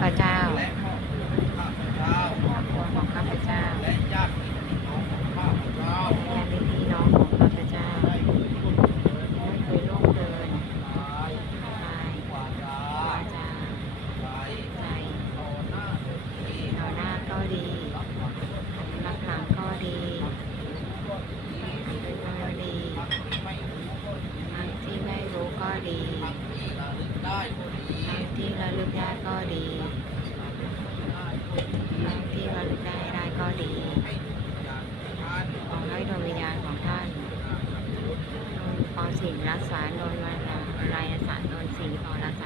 พเจ้าครอบครัวของข้าพเจ้าญาติพี่น้องของข้าพเจ้าไม่เคยล่วงเกินกายวาจาใจต่อหน้าก็ดีรับหลังก็ดีเป็นก็ดีทั้งที่ไม่รู้ก็ดีทั้งที่ระลึกได้ก็ดีทั้งที่ระลึกได้ก็ดีขอให้ดวงวิญญาณของท่านโดนปอสิ่งรักษาโดนลายสารโดนสิ่งของรักษา